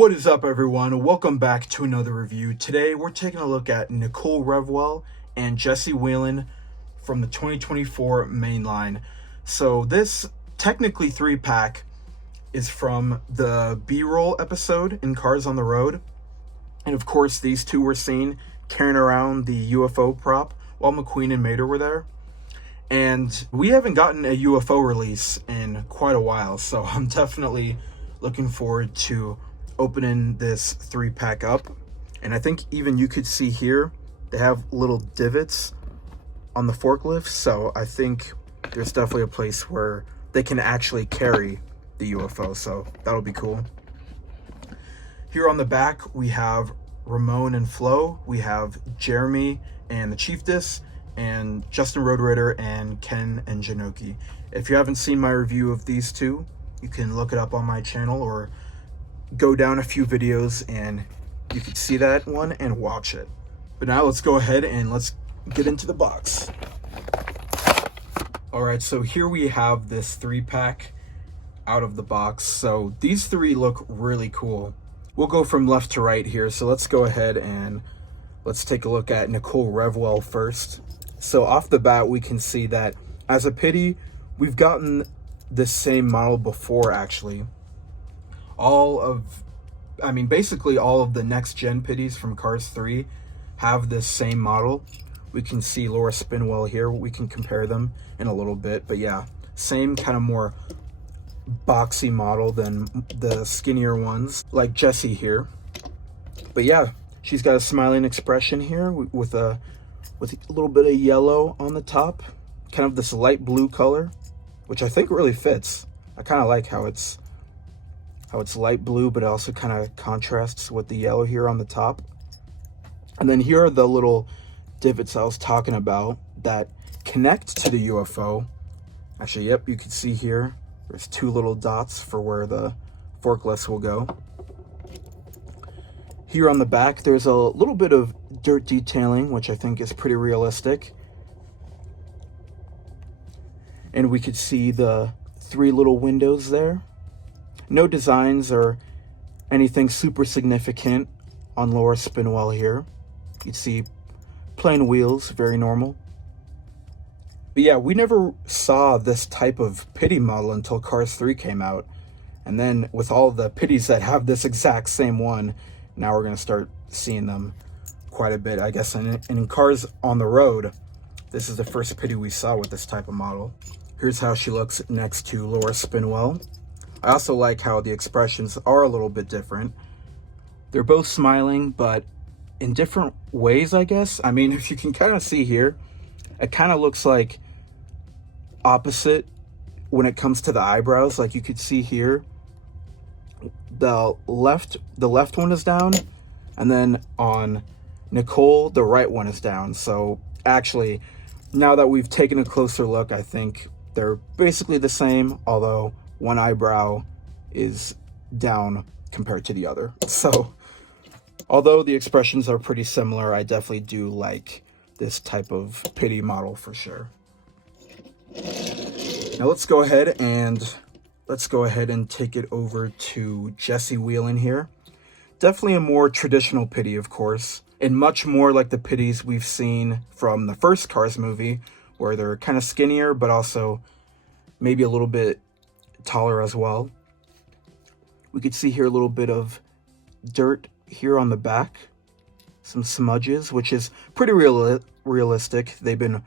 What is up, everyone? Welcome back to another review. Today we're taking a look at Nicole Revwell and Jessie Wheelin from the 2024 main line. So this technically 3-pack is from the B-roll episode in Cars on the Road. And of course these two were seen carrying around the UFO prop while McQueen and Mater were there. And we haven't gotten a UFO release in quite a while, so I'm definitely looking forward to opening this 3-pack up. And I think even you could see here they have little divots on the forklift, so I think there's definitely a place where they can actually carry the UFO, so that'll be cool. Here on the back we have Ramon and Flo, we have Jeremy and the Chiefess, and Justin Roadrider and Ken and Janoki. If you haven't seen my review of these two, you can look it up on my channel or go down a few videos and you can see that one and watch it. But now let's go ahead and let's get into the box. Alright, so here we have this 3-pack out of the box. So these three look really cool. We'll go from left to right here. So let's go ahead and let's take a look at Nicole Revwell first. So off the bat, we can see that as a pity, we've gotten this same model before, actually. Basically all of the next gen pitties from Cars 3 have this same model. We can see Laura Spinwell here. We can compare them in a little bit, but yeah, same kind of more boxy model than the skinnier ones like Jessie here. But yeah, she's got a smiling expression here with a little bit of yellow on the top, kind of this light blue color, which I think really fits. I kind of like how it's light blue, but it also kind of contrasts with the yellow here on the top. And then here are the little divots I was talking about that connect to the UFO. Actually, yep, you can see here, there's two little dots for where the forklifts will go. Here on the back, there's a little bit of dirt detailing, which I think is pretty realistic. And we could see the 3 little windows there. No designs or anything super significant on Laura Spinwell here. You can see plain wheels, very normal. But yeah, we never saw this type of pitty model until Cars 3 came out. And then with all the pitties that have this exact same one, now we're going to start seeing them quite a bit, I guess. And in Cars on the Road, this is the first pitty we saw with this type of model. Here's how she looks next to Laura Spinwell. I also like how the expressions are a little bit different. They're both smiling, but in different ways, I guess. I mean, if you can kind of see here, it kind of looks like opposite when it comes to the eyebrows. Like you could see here, the left one is down, and then on Nicole, the right one is down. So actually, now that we've taken a closer look, I think they're basically the same, although one eyebrow is down compared to the other. So although the expressions are pretty similar, I definitely do like this type of pitty model for sure. Now let's go ahead and take it over to Jessie Wheelin here. Definitely a more traditional pitty, of course, and much more like the pitties we've seen from the first Cars movie, where they're kind of skinnier, but also maybe a little bit taller as well. We could see here a little bit of dirt here on the back, some smudges, which is pretty realistic. They've been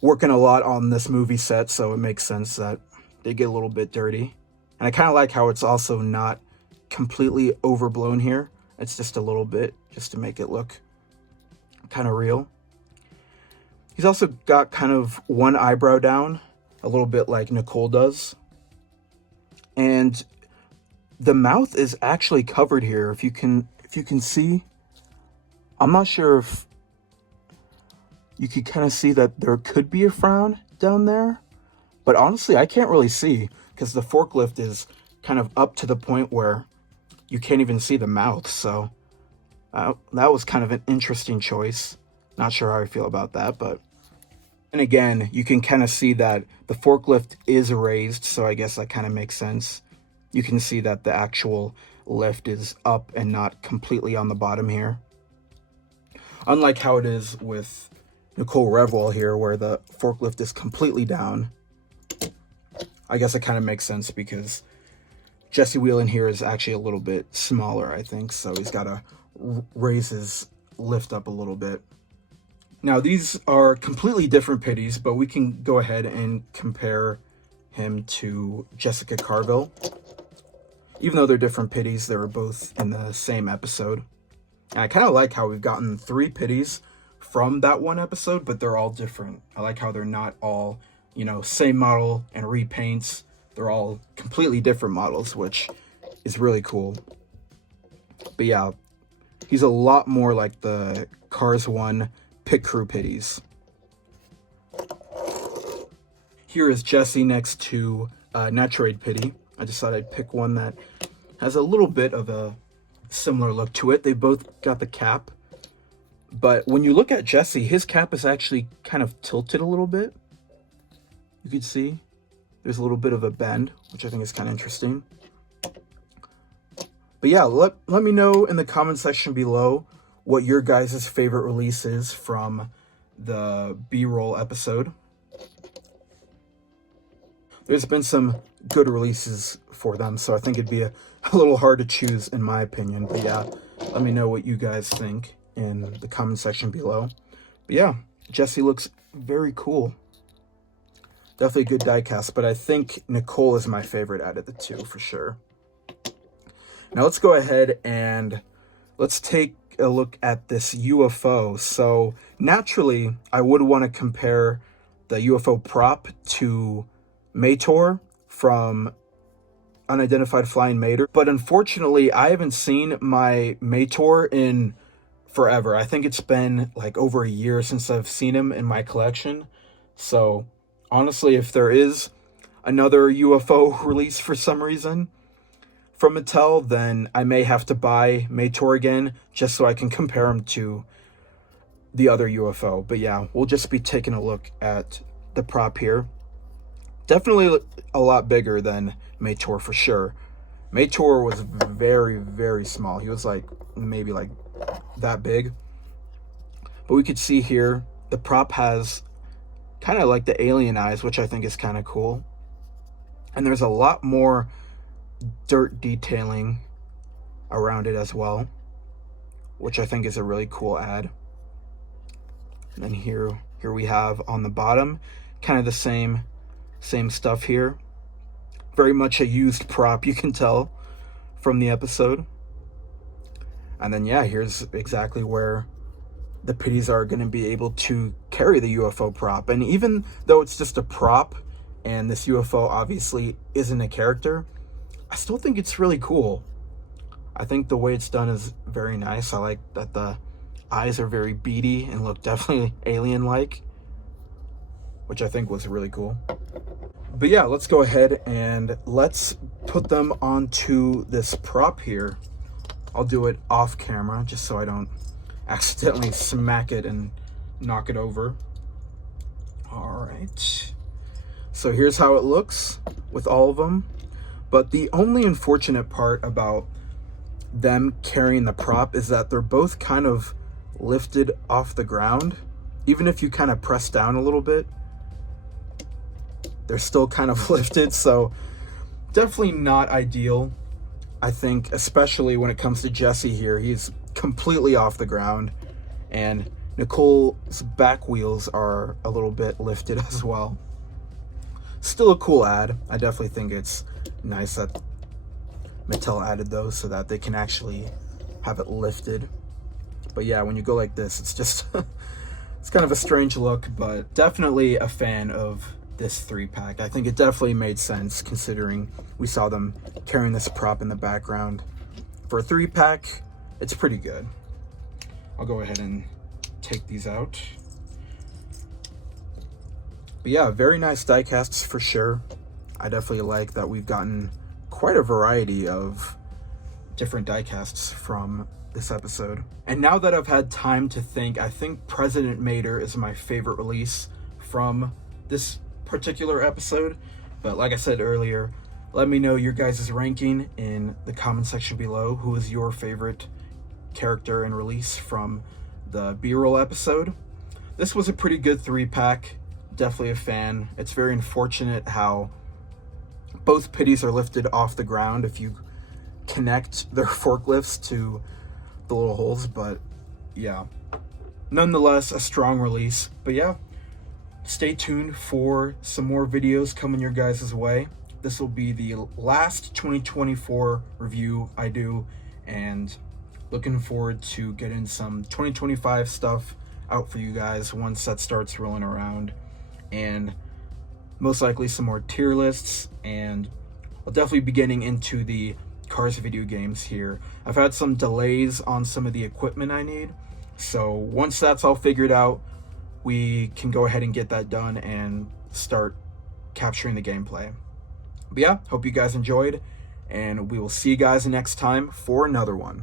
working a lot on this movie set, so it makes sense that they get a little bit dirty. And I kind of like how it's also not completely overblown here. It's just a little bit, just to make it look kind of real. He's also got kind of one eyebrow down, a little bit like Nicole does. And the mouth is actually covered here. If you can see, I'm not sure if you could kind of see that there could be a frown down there, but honestly, I can't really see because the forklift is kind of up to the point where you can't even see the mouth. So that was kind of an interesting choice. Not sure how I feel about that, but and again, you can kind of see that the forklift is raised, so I guess that kind of makes sense. You can see that the actual lift is up and not completely on the bottom here. Unlike how it is with Nicole Revwell here, where the forklift is completely down. I guess it kind of makes sense because Jessie Wheelin here is actually a little bit smaller, I think, so he's got to raise his lift up a little bit. Now, these are completely different pitties, but we can go ahead and compare him to Jessica Carville. Even though they're different pitties, they were both in the same episode. And I kind of like how we've gotten 3 pitties from that one episode, but they're all different. I like how they're not all, you know, same model and repaints. They're all completely different models, which is really cool. But yeah, he's a lot more like the Cars 1 Pit Crew pitties. Here is Jessie next to Naturade pitty. I decided I'd pick one that has a little bit of a similar look to it. They both got the cap. But when you look at Jessie, his cap is actually kind of tilted a little bit. You can see there's a little bit of a bend, which I think is kind of interesting. But yeah, let me know in the comment section below what your guys' favorite release is from the B-roll episode. There's been some good releases for them, so I think it'd be a little hard to choose in my opinion. But yeah, let me know what you guys think in the comment section below. But yeah, Jessie looks very cool. Definitely a good diecast, but I think Nicole is my favorite out of the two for sure. Now let's go ahead and let's take a look at this UFO. So naturally, I would want to compare the UFO prop to Mator from Unidentified Flying Mater, but unfortunately, I haven't seen my Mator in forever. I think it's been like over a year since I've seen him in my collection. So honestly, if there is another UFO release for some reason from Mattel, then I may have to buy Mator again just so I can compare him to the other UFO. But yeah, we'll just be taking a look at the prop here. Definitely a lot bigger than Mator for sure. Mator was very, very small. He was like maybe like that big. But we could see here the prop has kind of like the alien eyes, which I think is kind of cool. And there's a lot more dirt detailing around it as well, which I think is a really cool add. And then here we have on the bottom kind of the same stuff here. Very much a used prop, you can tell from the episode. And then yeah, here's exactly where the pitties are going to be able to carry the UFO prop. And even though it's just a prop and this UFO obviously isn't a character, I still think it's really cool. I think the way it's done is very nice. I like that the eyes are very beady and look definitely alien-like, which I think was really cool. But yeah, let's go ahead and let's put them onto this prop here. I'll do it off camera just so I don't accidentally smack it and knock it over. All right. So here's how it looks with all of them. But the only unfortunate part about them carrying the prop is that they're both kind of lifted off the ground. Even if you kind of press down a little bit, they're still kind of lifted. So definitely not ideal. I think especially when it comes to Jessie here, he's completely off the ground, and Nicole's back wheels are a little bit lifted as well. Still a cool ad. I definitely think it's nice that Mattel added those so that they can actually have it lifted. But yeah, when you go like this, it's just it's kind of a strange look, but definitely a fan of this 3-pack. I think it definitely made sense considering we saw them carrying this prop in the background. For a 3-pack, it's pretty good. I'll go ahead and take these out. But yeah, very nice die casts for sure. I definitely like that we've gotten quite a variety of different die casts from this episode. And now that I've had time to think, I think President Mater is my favorite release from this particular episode. But like I said earlier, Let me know your guys' ranking in the comment section below. Who is your favorite character and release from the B-roll episode? This was a pretty good 3-pack. Definitely a fan. It's very unfortunate how both pitties are lifted off the ground if you connect their forklifts to the little holes, but yeah, nonetheless a strong release. But yeah, stay tuned for some more videos coming your guys' way. This will be the last 2024 review I do, and looking forward to getting some 2025 stuff out for you guys once that starts rolling around, and most likely some more tier lists, and I'll definitely be getting into the Cars video games here. I've had some delays on some of the equipment I need, so once that's all figured out, we can go ahead and get that done and start capturing the gameplay. But yeah, hope you guys enjoyed, and we will see you guys next time for another one.